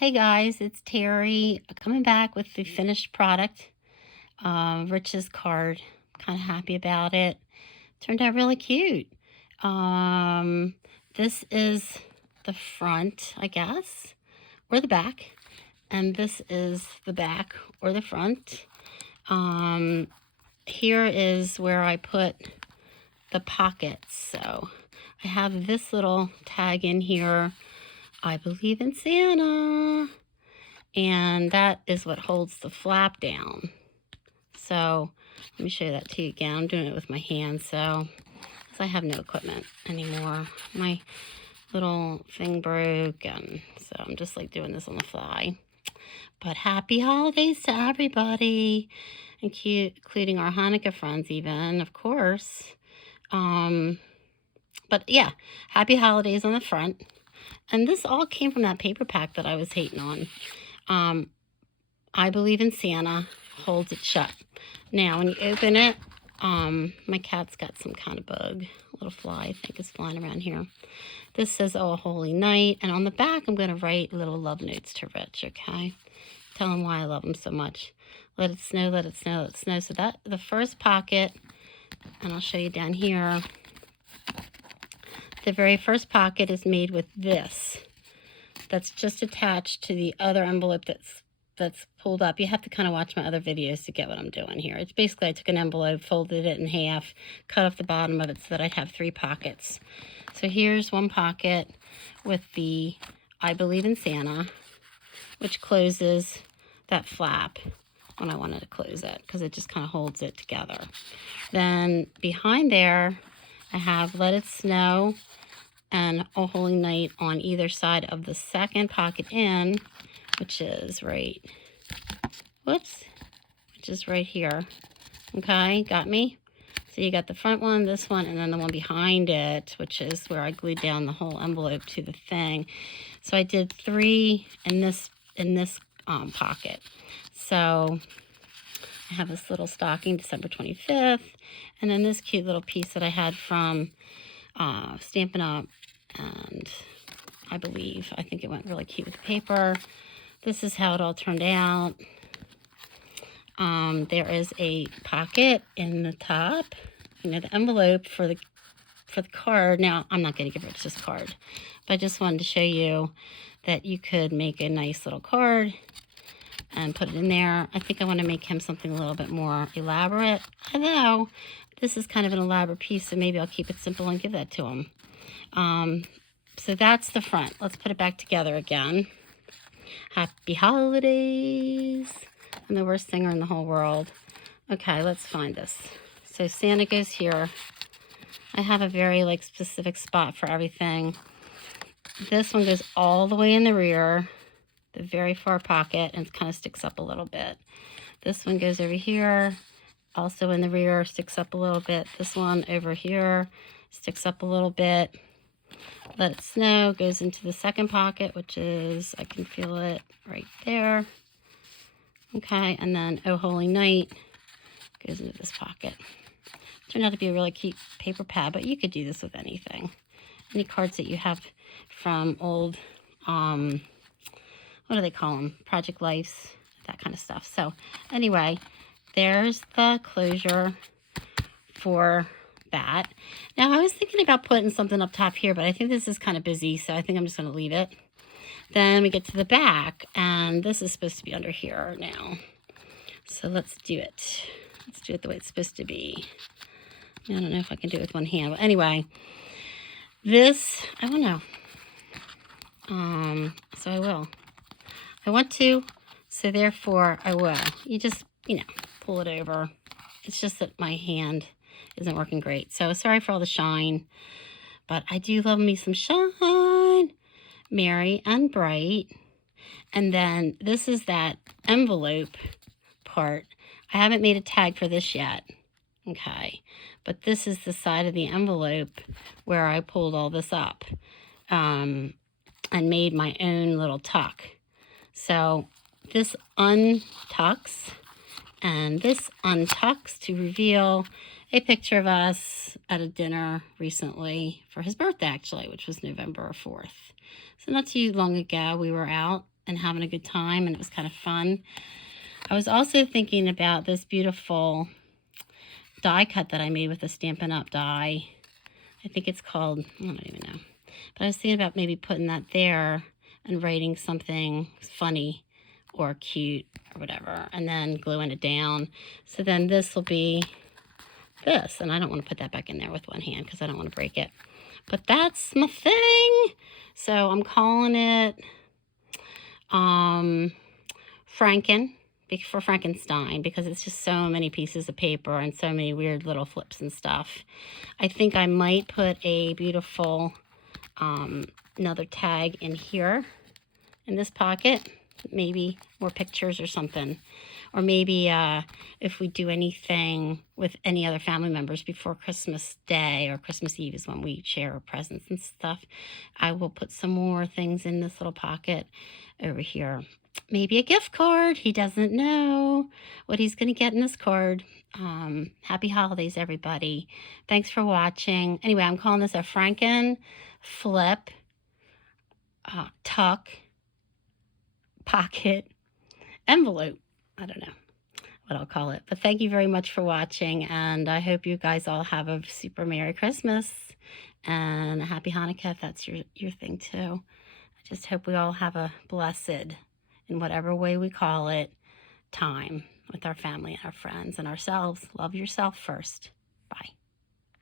Hey guys, it's Terry coming back with the finished product, Rich's card. Kind of happy about it. Turned out really cute. Um, this is the front, I guess, or the back, and this is the back or the front. Here is where I put the pockets. So I have this little tag in here. I believe in Santa. And that is what holds the flap down. So let me show you that to you again. I'm doing it with my hands, so because I have no equipment anymore. My little thing broke, and so I'm just like doing this on the fly. But happy holidays to everybody, including our Hanukkah friends even, of course. But yeah, happy holidays on the front. And this all came from that paper pack that I was hating on. I believe in Santa holds it shut. Now, when you open it, my cat's got some kind of bug. A little fly, I think, is flying around here. This says, "Oh, holy night." And on the back, I'm going to write little love notes to Rich, okay? Tell him why I love him so much. Let it snow, let it snow, let it snow. So that, the first pocket, and I'll show you down here. The very first pocket is made with this. That's just attached to the other envelope that's pulled up. You have to kind of watch my other videos to get what I'm doing here. It's basically, I took an envelope, folded it in half, cut off the bottom of it so that I'd have 3 pockets. So here's one pocket with the I believe in Santa, which closes that flap when I wanted to close it, because it just kind of holds it together. Then behind there, I have Let It Snow and Oh Holy Night on either side of the second pocket in, which is right, which is right here. Okay, got me? So you got the front one, this one, and then the one behind it, which is where I glued down the whole envelope to the thing. So I did 3 in this pocket. So I have this little stocking, December 25th, and then this cute little piece that I had from Stampin' Up, and I think it went really cute with the paper. This is how it all turned out. There is a pocket in the top, the envelope for the card. Now, I'm not going to give Rich this card, but I just wanted to show you that you could make a nice little card and put it in there. I think I want to make him something a little bit more elaborate. Although, this is kind of an elaborate piece, so maybe I'll keep it simple and give that to him. So that's the front. Let's put it back together again. Happy holidays. I'm the worst singer in the whole world. Okay, let's find this. So Santa goes here. I have a very specific spot for everything. This one goes all the way in the rear, the very far pocket, and it kind of sticks up a little bit. This one goes over here, also in the rear, sticks up a little bit. This one over here sticks up a little bit. Let It Snow goes into the second pocket, which is, I can feel it right there. Okay, and then Oh Holy Night goes into this pocket. Turned out to be a really cute paper pad, but you could do this with anything. Any cards that you have from old, what do they call them? Project Lives, that kind of stuff. So anyway, there's the closure for that. Now, I was thinking about putting something up top here, but I think this is kind of busy, so I think I'm just going to leave it. Then we get to the back, and this is supposed to be under here now. So let's do it. Let's do it the way it's supposed to be. I don't know if I can do it with one hand. But anyway, this, I don't know. So I will. I want to, so therefore I will. You just, pull it over. It's just that my hand isn't working great. So sorry for all the shine, but I do love me some shine. Merry and bright. And then this is that envelope part. I haven't made a tag for this yet. Okay, but this is the side of the envelope where I pulled all this up and made my own little tuck. So this untucks and this untucks to reveal a picture of us at a dinner recently for his birthday, actually, which was November 4th. So not too long ago, we were out and having a good time, and it was kind of fun. I was also thinking about this beautiful die cut that I made with a Stampin' Up! Die. I think it's called, I don't even know. But I was thinking about maybe putting that there and writing something funny or cute or whatever, and then gluing it down. So then this will be this, and I don't want to put that back in there with one hand because I don't want to break it. But that's my thing. So I'm calling it for Frankenstein, because it's just so many pieces of paper and so many weird little flips and stuff. I think I might put a beautiful another tag in here in this pocket, maybe more pictures or something. Or maybe if we do anything with any other family members before Christmas Day or Christmas Eve is when we share our presents and stuff, I will put some more things in this little pocket over here. Maybe a gift card. He doesn't know what he's going to get in this card. Happy holidays, everybody. Thanks for watching. Anyway, I'm calling this a Franken Flip Tuck Pocket Envelope. I don't know what I'll call it. But thank you very much for watching, and I hope you guys all have a super Merry Christmas and a Happy Hanukkah if that's your thing too. I just hope we all have a blessed, in whatever way we call it, time with our family and our friends and ourselves. Love yourself first. Bye.